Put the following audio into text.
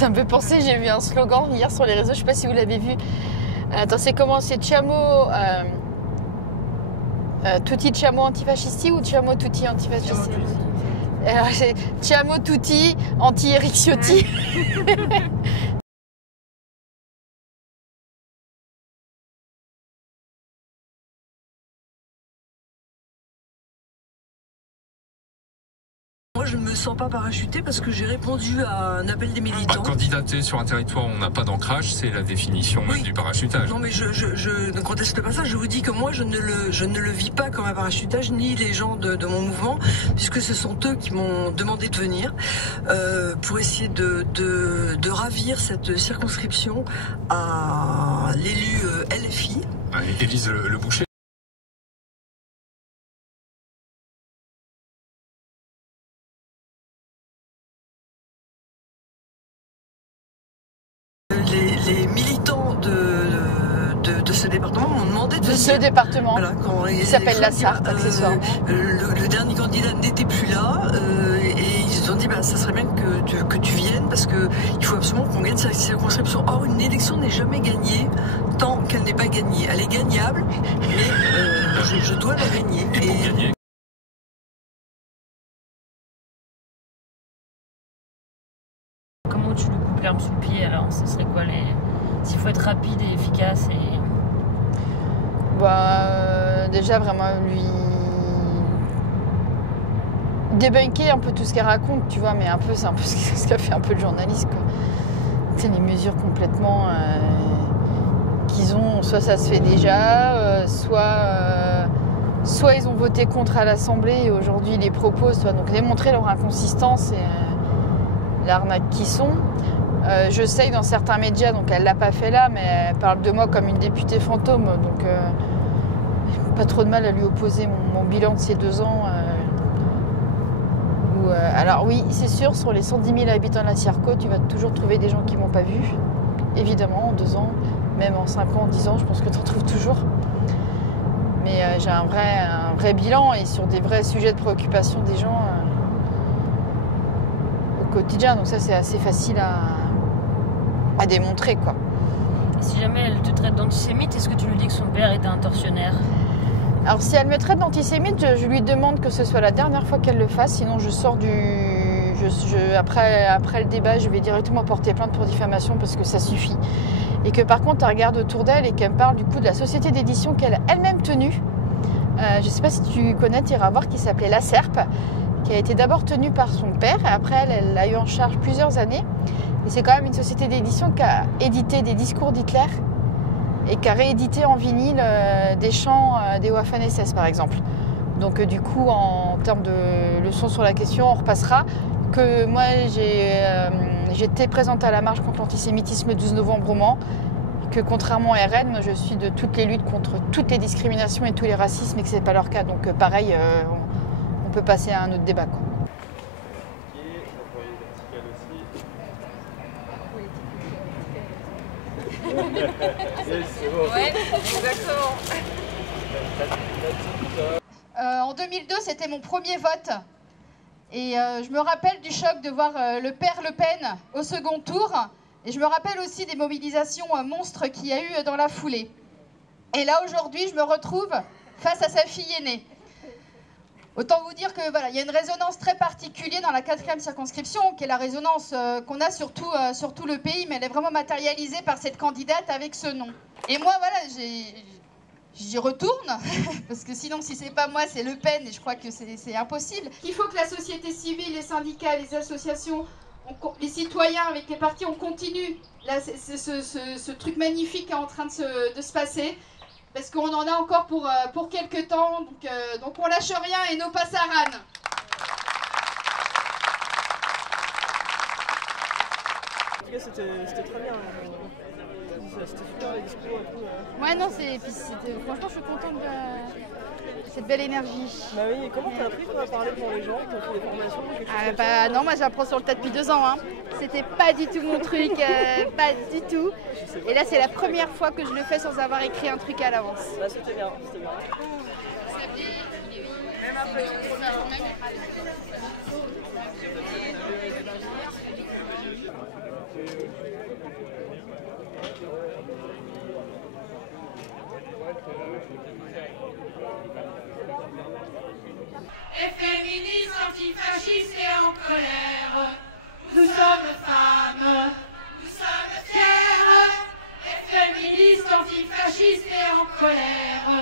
Ça me fait penser, j'ai vu un slogan hier sur les réseaux, je sais pas si vous l'avez vu. Attends, c'est comment? C'est Ciamo tutti Ciamo antifascisti ou Ciamo tutti antifascisti? C'est Ciamo tutti anti-Eric Ciotti. Moi, je ne me sens pas parachutée parce que j'ai répondu à un appel des militants. Candidater sur un territoire où on n'a pas d'ancrage, c'est la définition même du parachutage. Non, mais je ne conteste pas ça. Je vous dis que moi, je ne le vis pas comme un parachutage, ni les gens de mon mouvement, puisque ce sont eux qui m'ont demandé de venir pour essayer de ravir cette circonscription à l'élu LFI. Élise Le Boucher. Les militants de ce département m'ont demandé de venir. Ce département, voilà, il s'appelle la Sarthe, accessoirement. Le dernier candidat n'était plus là et ils ont dit ça serait bien que tu viennes parce qu'il faut absolument qu'on gagne cette circonscription. Or, une élection n'est jamais gagnée tant qu'elle n'est pas gagnée. Elle est gagnable, mais je dois la gagner. Et pour gagner. Comment tu lui coupes l'herbe sous le pied alors? Ce serait quoi les... S'il faut être rapide et efficace et... Déjà vraiment lui débunker un peu tout ce qu'elle raconte, tu vois, mais c'est un peu ce qu'a fait un peu le journaliste, quoi. Tu sais, les mesures complètement qu'ils ont, soit ça se fait déjà, soit ils ont voté contre à l'Assemblée et aujourd'hui ils les proposent, tu vois, donc démontrer leur inconsistance et l'arnaque qu'ils sont. Je sais que dans certains médias, donc elle l'a pas fait là, mais elle parle de moi comme une députée fantôme, donc pas trop de mal à lui opposer mon bilan de ces 2 ans. Alors oui, c'est sûr, sur les 110 000 habitants de la Circo, tu vas toujours trouver des gens qui m'ont pas vu, évidemment, en 2 ans, même en 5 ans, 10 ans, je pense que tu en trouves toujours. Mais j'ai un vrai bilan et sur des vrais sujets de préoccupation des gens au quotidien, donc ça c'est assez facile à démontrer, quoi. Et si jamais elle te traite d'antisémite, est-ce que tu lui dis que son père était un tortionnaire? Alors si elle me traite d'antisémite, je lui demande que ce soit la dernière fois qu'elle le fasse, sinon je sors après le débat, je vais directement porter plainte pour diffamation parce que ça suffit. Et que par contre, elle regarde autour d'elle et qu'elle me parle du coup de la société d'édition qu'elle a elle-même tenue. Je ne sais pas si tu connais, tu iras voir, qui s'appelait La Serpe, qui a été d'abord tenue par son père et après elle l'a eu en charge plusieurs années. Et c'est quand même une société d'édition qui a édité des discours d'Hitler et qui a réédité en vinyle des chants des Waffen-SS par exemple. Donc du coup, en termes de leçons sur la question, on repassera. Que moi, j'étais présente à la marche contre l'antisémitisme le 12 novembre au Mans, que contrairement à RN, je suis de toutes les luttes contre toutes les discriminations et tous les racismes et que ce n'est pas leur cas. Donc pareil, on peut passer à un autre débat, quoi. Ouais, exactement. En 2002, c'était mon premier vote. Et je me rappelle du choc de voir le père Le Pen au second tour. Et je me rappelle aussi des mobilisations monstres qu'il y a eu dans la foulée. Et là, aujourd'hui, je me retrouve face à sa fille aînée. Autant vous dire que voilà, il y a une résonance très particulière dans la 4e circonscription, qui est la résonance qu'on a sur tout le pays, mais elle est vraiment matérialisée par cette candidate avec ce nom. Et moi, voilà, j'y retourne, parce que sinon, si c'est pas moi, c'est Le Pen, et je crois que c'est impossible. Il faut que la société civile, les syndicats, les associations, les citoyens avec les partis, on continue là, ce truc magnifique qui est en train de se passer. Parce qu'on en a encore pour quelques temps, donc on lâche rien et nos passaran. En tout cas, c'était très bien. C'était super les discours et tout. Ouais, non, franchement, je suis contente de cette belle énergie. Bah oui, et comment t'as appris à parler pour les gens? T'as fait des formations? Non, moi j'apprends sur le tas depuis 2 ans. Hein. C'était pas du tout mon truc, pas du tout. Et là, c'est la première fois que je le fais sans avoir écrit un truc à l'avance. Bah, c'était bien, c'était bien. Même un peu. Et féministes, antifascistes et en colère, nous sommes femmes, nous sommes fières. Et féministes, antifascistes et en colère,